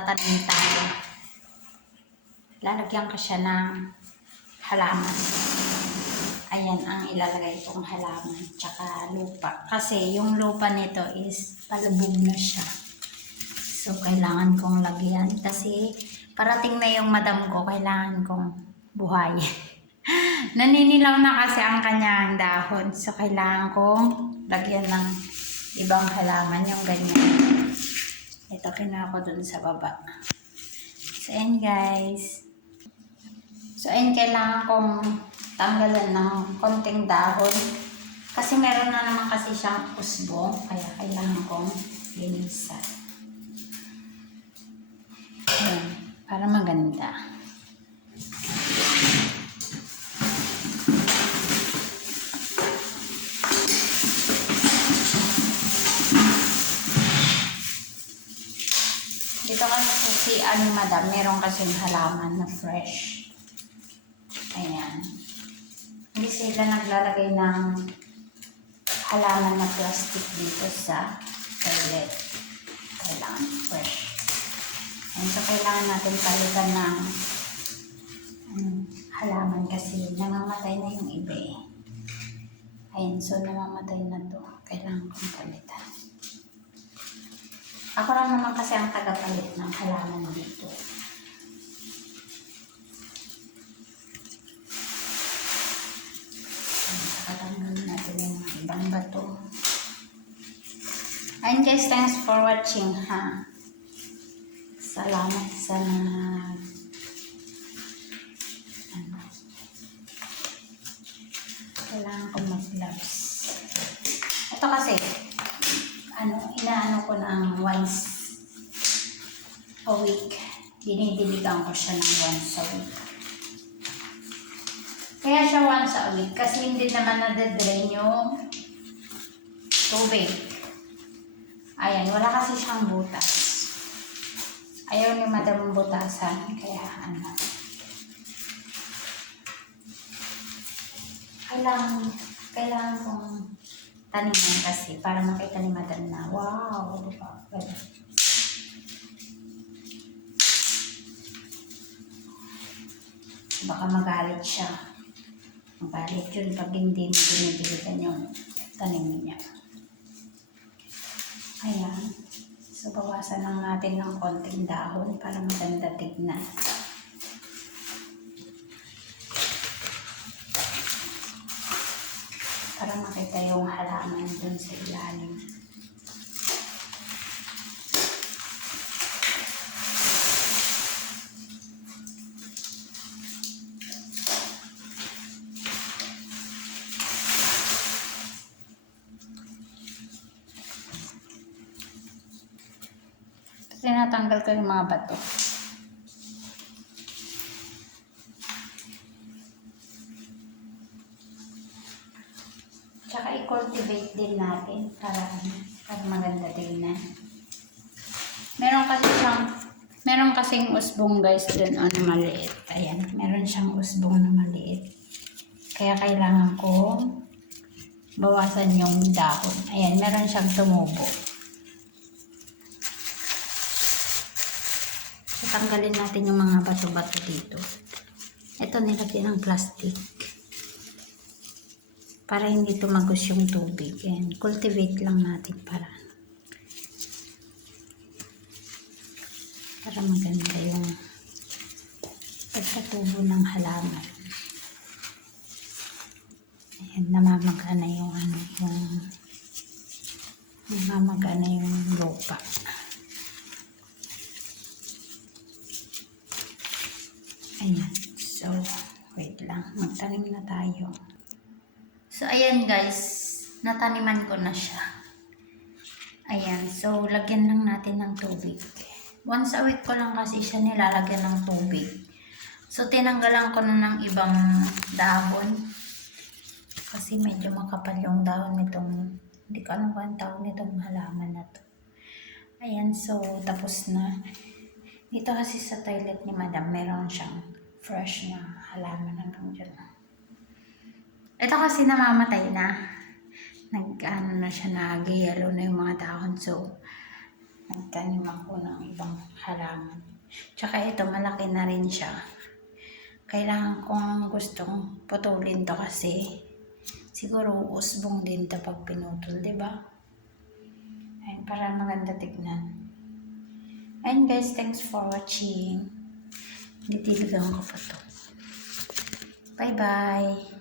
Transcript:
magtatanim tayo. Lalagyan ko siya ng halaman. Ayan ang ilalagay itong halaman, tsaka lupa. Kasi yung lupa nito is palubog na siya. So, kailangan kong lagyan kasi parating na yung madam ko, kailangan kong buhay. Naninilaw na kasi ang kanyang dahon. So, kailangan kong lagyan ng ibang halaman, yung ganyan. Ito, kinuha ko dun sa baba. So, ayan guys. So, ayan, kailangan kong tanggalan ng konting dahon. Kasi meron na naman kasi siyang usbong. Kaya kailangan kong linisan. Ayan, para maganda. Dito kasi si madam, meron kasing halaman na fresh. Ayan. Hindi sila naglalagay ng halaman na plastic dito sa toilet. Kailangan fresh. Ayan, so kailangan natin palitan ng halaman kasi namamatay na yung iba eh. Ayan, so namamatay na to. Kailangan kong palitan. Ako lang naman kasi ang tagapalit ng halaman dito. Nakatanggalin natin yung mga ibang bato. And guys, thanks for watching ha. Salamat sa kailangan ko mag-gloves. Ito kasi inaano ko ng once a week. Dinidiligan ko siya ng once a week. Kaya siya once a week kasi hindi naman nade-drain yung tubig. Ayan, wala kasi siyang butas. Ayaw ni madam butasan, kaya kailangan kong taniman kasi para makita ni madam na wow, diba? Baka magalit siya. Magalit yun pag hindi mo binibiligan yung tanim niya. Ayan. So, bawasan lang natin ng konting dahon para maganda tignan. Para makita yung halaman dun sa ilalim. Tinatanggal ko yung mga bato. Tsaka i-cultivate din natin para maganda din na. Meron kasing usbong guys dun na maliit. Ayan, meron siyang usbong na maliit. Kaya kailangan ko bawasan yung dahon. Ayan, meron siyang tumubo. Tanggalin natin yung mga bato-bato dito. Ito nilagyan ng plastic. Para hindi tumagos yung tubig. And cultivate lang natin para maganda yung pagkatubo ng halaman. Ayan, namamagana yung lupa. Ayan. So, wait lang. Magtanim na tayo. So, ayan guys. Nataniman ko na siya. Ayan. So, lagyan lang natin ng tubig. Once a week ko lang kasi siya nilalagyan ng tubig. So, tinanggalan ko na ng ibang dahon. Kasi medyo makapal yung dahon nitong, hindi ko alam kung ang tawag nitong halaman na to. Ayan. So, tapos na. Dito kasi sa toilet ni madam, meron siyang fresh na halaman hanggang dyan. Ito kasi namamatay na. Na siya, nag-yellow na yung mga dahon. So, Nagtanim ako ng ibang halaman. Tsaka ito, malaki na rin siya. Kailangan kong gustong putulin to kasi siguro usbong din to pag pinutol, diba? Ayun, para maganda tignan. And guys, thanks for watching. Ditiligan ko pa to. Bye-bye!